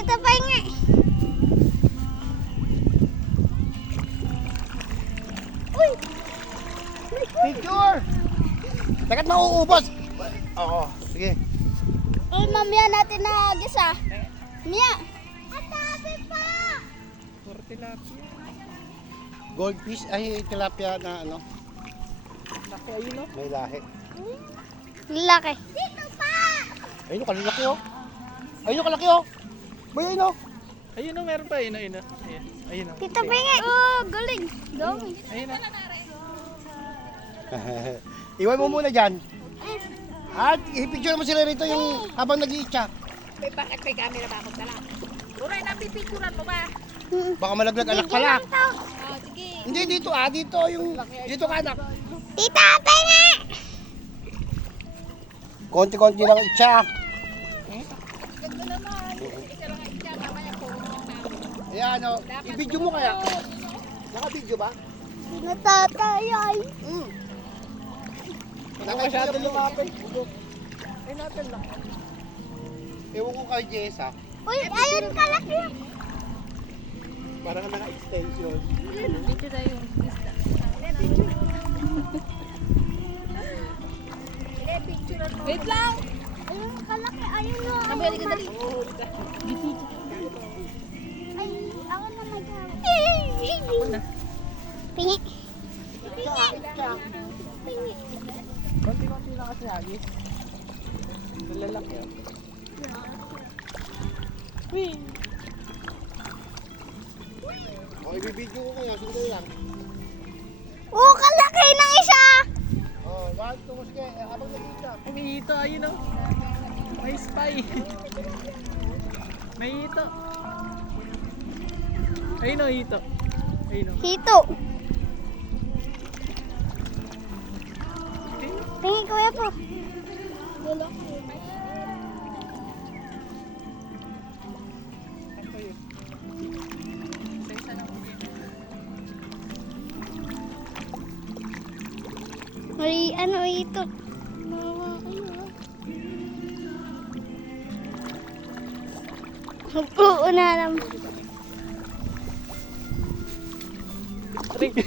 Dito pa nga. Uy! Picture! Tagat mauubos! Oo, sige. Uy, mamaya natin nahagis ah. Mia! Atabi pa! Puro tilapia. Goldfish, ay tilapia na ano, Laki, ayun o. may lahi. Laki. Dito pa! Ayun, kalaki oh. Ayun, kalaki oh. Boy, ayun oh. Ayun o, meron pa. Ayun o, ayun o. Ayun o. Dito pa nga. Oh, galing. Dami. Ayun o. Iwan mo muna dyan. At i-picture mo sila rito yung habang nag-iitsa. May bakit may camera ba akong dala? Uray, napipicturan mo ba? Baka malaglag anak pala. Oh, sige. Hindi, dito dito yung, dito ka anak. Tita, pa nga! Konti-konti lang itsa. Ganda naman. Isa lang ang itya, mamaya po. Ayan ano, i-video mo kaya. Naka-video ba? Pinatatayay. Huwag masyado lumapit. Ay natin lang. Ewan ko kay Jessa. Uy, ayun kalaki. Parang naka-extension. Dito tayo yung isda. Picturean mo. Wait lang! Ayun kalaki. Ayun o. Sabi, halika dali. Ay, ako na mag-hawak. Ako na. Pingi. Konti-konti lang kasi agis. Malalaki o. Wee! O, i-video ko kaya. Sige lang. Oh, kalaki ng isa. Oh, one, two, sige. Habang nag-iitsa. Ay, may hito. Ayun o. May spy. May hito. Ayun o, hito. Ayun o. Hito. Pingi, kuya po. Isa-isa lang. May ano ito. Oo na lang. Trick.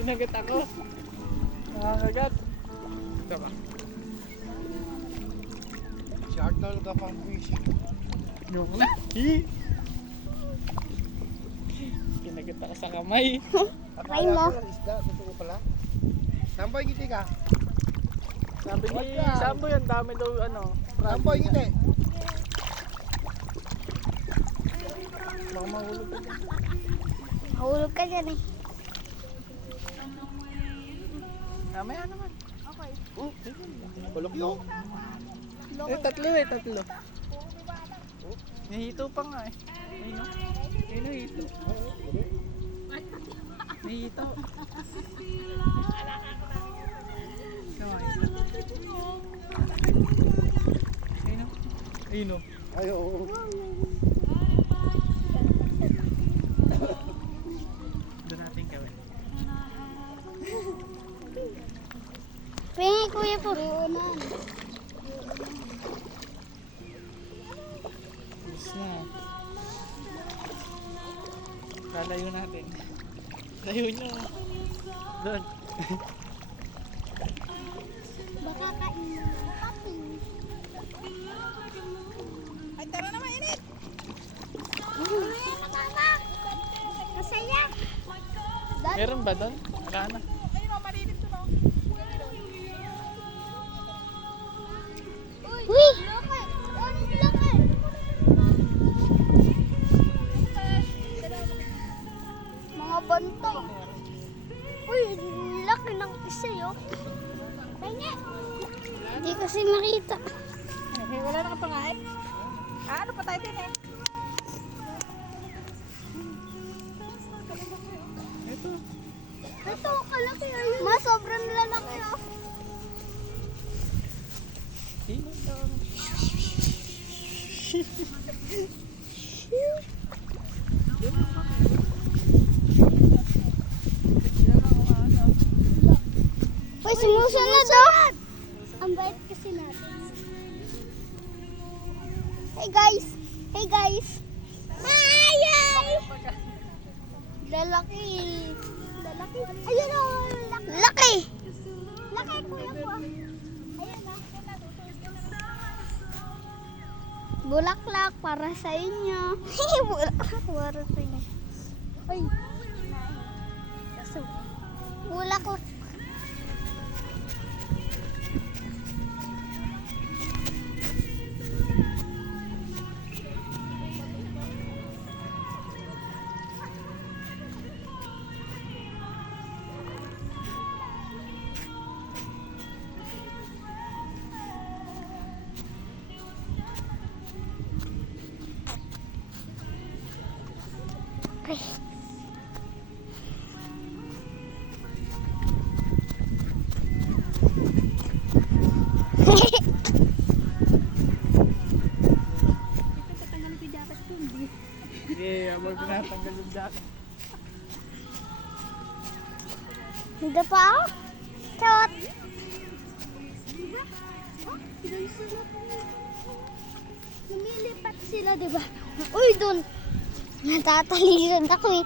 Pinagat ako. Nakakagat. Ito ba? Shark talaga pang fish. Yung Pinagat ako sa kamay. Try mo. Isda, totoo pala. Sampoy ngiti ka. Sabi ni Sambo yan, dami daw ano. Sampoy ngiti. Baka mahulog ka dyan. Mahulog ka dyan eh. Mamaya naman. Bulok no? Tatlo. May hito pa nga eh. Ayun o. Ayun o, hito. May hito. Ayun o. Ayun o. Ay, oo. Doon natin gawin. Pingi, kuya po. Tapos na. Lalayo natin. Layo nyo. Doon. Baka kainin ng papi. Ay, tara naman, init! Ano yan, mama? Masaya. Meron ba doon? Wala na. Ayun o, marinit to no. Uy! Laki! Ang laki! Mga banto. Uy, laki ng isa yun. Kanya. Hindi kasi makita. Ay, wala na ka pa nga eh. Ano pa tayo din eh? Ito. Ito, kalaki ayun. Mas sobrang lalaki oh. Sino daw? Uy, sumusunod oh. Ang bait kasi natin. Hey guys, Hey guys! Ay! Lalaki. Lalaki. Ayun o. Laki. Laki kuya ko. Ayan na. Bulaklak para sa inyo. Bulaklak para sa inyo. Ay. Bulaklak. Sige, habang tinatanggal yung jacket. Hindi pa ako? Chot! Lumilipat sila, diba? Uy, dun! Natatalisan ako eh.